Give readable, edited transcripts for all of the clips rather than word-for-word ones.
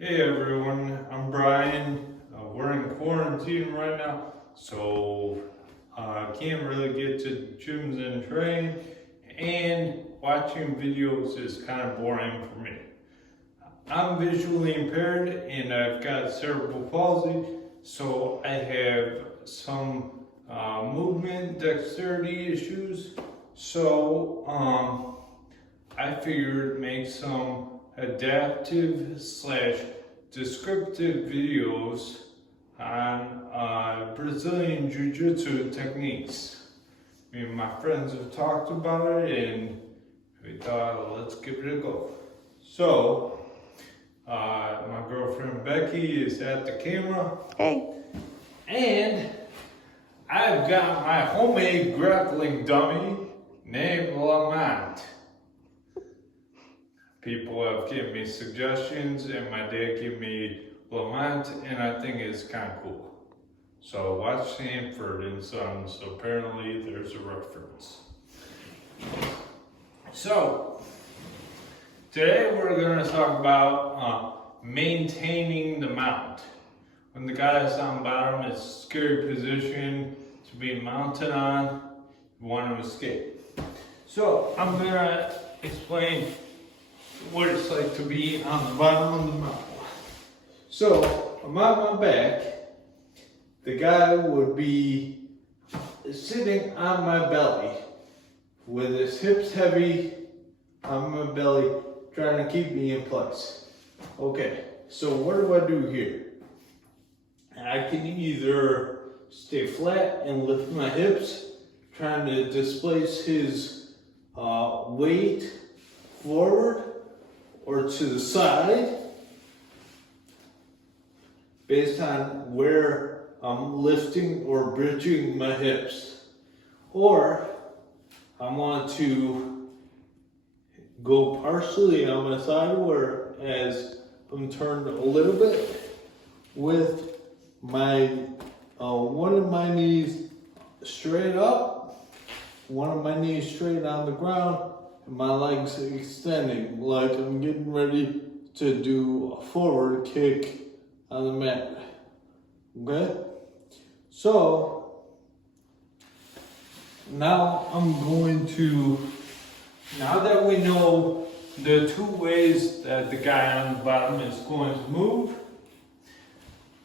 Hey everyone, I'm Brian. We're in quarantine right now, so I can't really get to gyms and train, and watching videos is kind of boring for me. I'm visually impaired and I've got cerebral palsy, so I have some movement dexterity issues. So I figured make some adaptive slash descriptive videos on Brazilian Jiu-Jitsu techniques. Me and my friends have talked about it and we thought, let's give it a go. So, my girlfriend Becky is at the camera. Hey. And I've got my homemade grappling dummy named Lamont. People have given me suggestions and my dad gave me Lamont and I think it's kind of cool. So watch Sanford and Sons, apparently there's a reference. So, today we're going to talk about maintaining the mount. When the guy is on bottom, it's a scary position to be mounted on. You want him to escape. So I'm going to explain what it's like to be on the bottom of the mount. So I'm on my back. The guy would be sitting on my belly with his hips heavy on my belly, trying to keep me in place. Okay, so what do I do here? I can either stay flat and lift my hips, trying to displace his weight forward or to the side, based on where I'm lifting or bridging my hips. Or I want to go partially on my side, whereas I'm turned a little bit with my one of my knees straight up, one of my knees straight on the ground, and my legs extending like I'm getting ready to do a forward kick on the mat. Okay? So now now that we know the two ways that the guy on the bottom is going to move,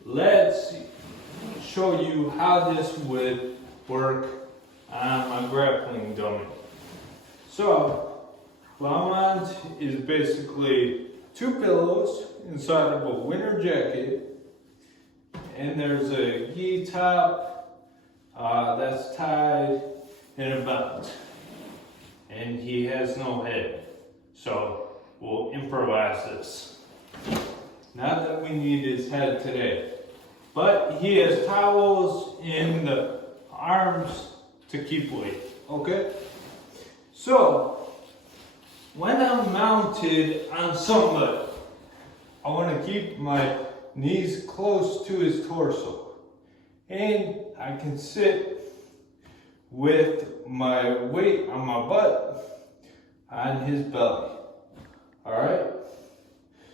let's show you how this would work on my grappling dummy. So, Lamont is basically two pillows inside of a winter jacket, and there's a gi top that's tied in a belt, and he has no head. So, we'll improvise this. Not that we need his head today. But he has towels in the arms to keep weight, okay? So, when I'm mounted on somebody, I want to keep my knees close to his torso. And I can sit with my weight on my butt on his belly, all right?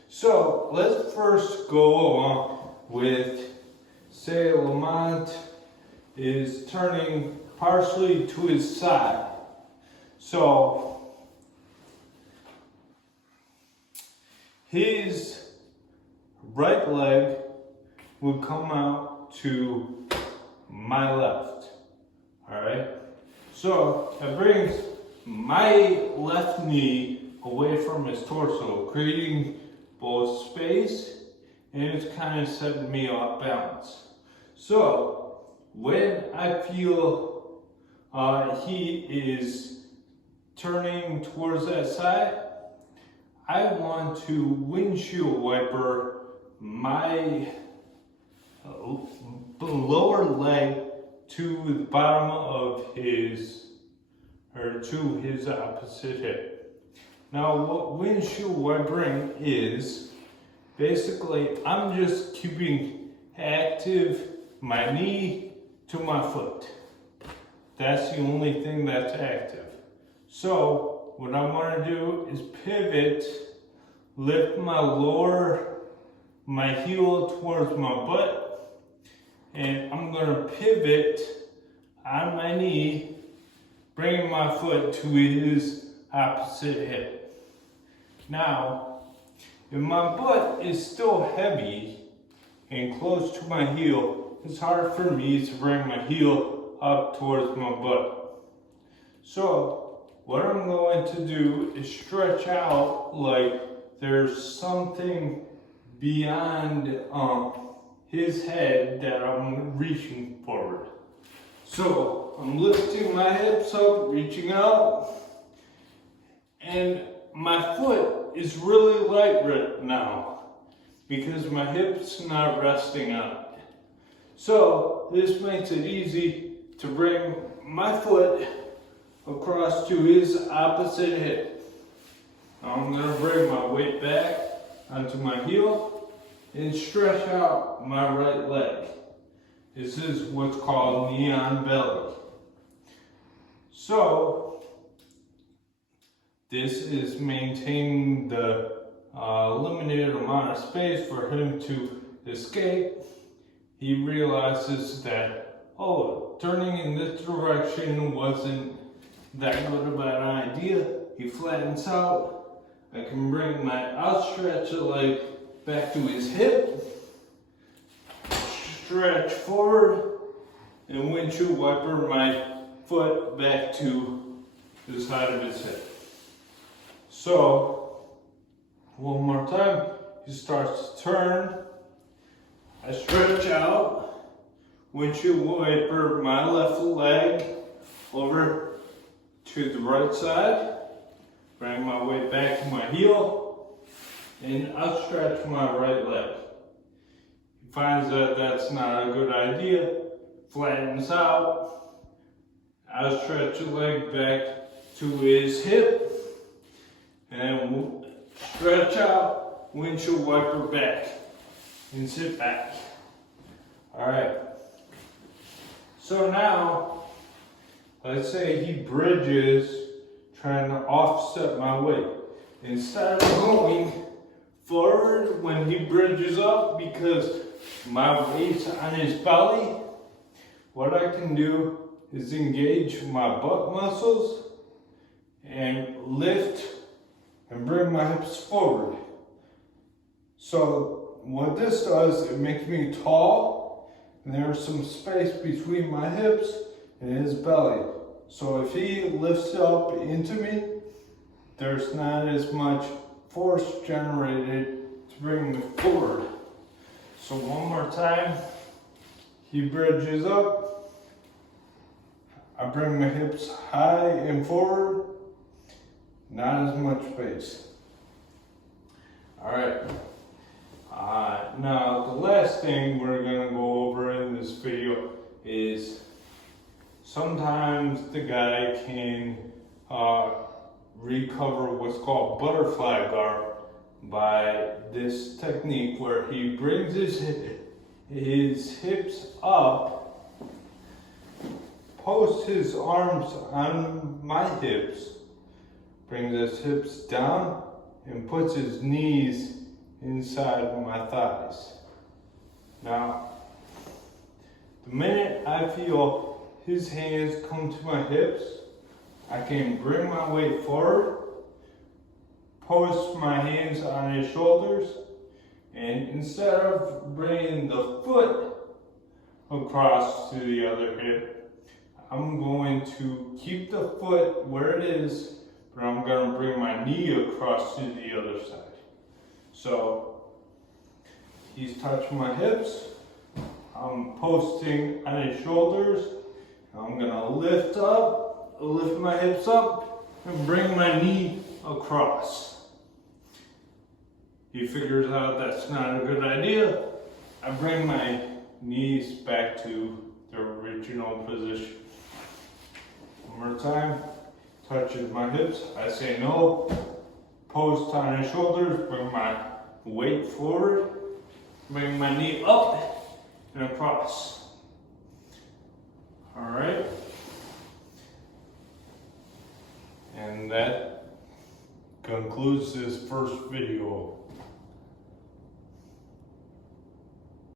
So, let's first go along with, say Lamont is turning partially to his side. So his right leg would come out to my left. Alright? So it brings my left knee away from his torso, creating both space, and it's kind of setting me off balance. So, when I feel he is turning towards that side, I want to windshield wiper my lower leg to the bottom of his, or to his opposite hip. Now, what windshield wipering is, basically, I'm just keeping active my knee to my foot. That's the only thing that's active. So, what I want to do is pivot, lift my lower my heel towards my butt, and I'm gonna pivot on my knee, bringing my foot to his opposite hip. Now, if my butt is still heavy and close to my heel, it's hard for me to bring my heel up towards my butt. So, what I'm going to do is stretch out like there's something beyond his head that I'm reaching forward. So I'm lifting my hips up, reaching out, and my foot is really light right now because my hip's not resting on it. So this makes it easy to bring my foot across to his opposite hip. Now I'm going to bring my weight back onto my heel and stretch out my right leg. This is what's called knee on belly. So this is maintaining the limited amount of space for him to escape. He realizes that, oh, turning in this direction wasn't that good of an idea. He flattens out. I can bring my outstretched leg back to his hip, stretch forward, and windshield wiper my foot back to the side of his hip. So, one more time, he starts to turn. I stretch out, windshield wiper my left leg over to the right side. Bring my weight back to my heel and outstretch my right leg. He finds that that's not a good idea, flattens out, outstretch the leg back to his hip, and stretch out, windshield wiper back, and sit back. Alright. So now, let's say he bridges, trying to offset my weight. Instead of going forward when he bridges up because my weight's on his belly, what I can do is engage my butt muscles and lift and bring my hips forward. So what this does, it makes me tall, and there's some space between my hips and his belly. So if he lifts up into me, there's not as much force generated to bring me forward. So one more time, he bridges up, I bring my hips high and forward, not as much space. All right, now the last thing we're gonna go over in this video is sometimes the guy can recover what's called butterfly guard by this technique where he brings his hips up, posts his arms on my hips, brings his hips down, and puts his knees inside of my thighs. Now, the minute I feel his hands come to my hips, I can bring my weight forward, post my hands on his shoulders, and instead of bringing the foot across to the other hip, I'm going to keep the foot where it is, but I'm going to bring my knee across to the other side. So he's touching my hips, I'm posting on his shoulders, I'm going to lift my hips up, and bring my knee across. He figures out that's not a good idea. I bring my knees back to their original position. One more time, touches my hips, I say no, post on his shoulders, bring my weight forward, bring my knee up and across. All right. And that concludes this first video.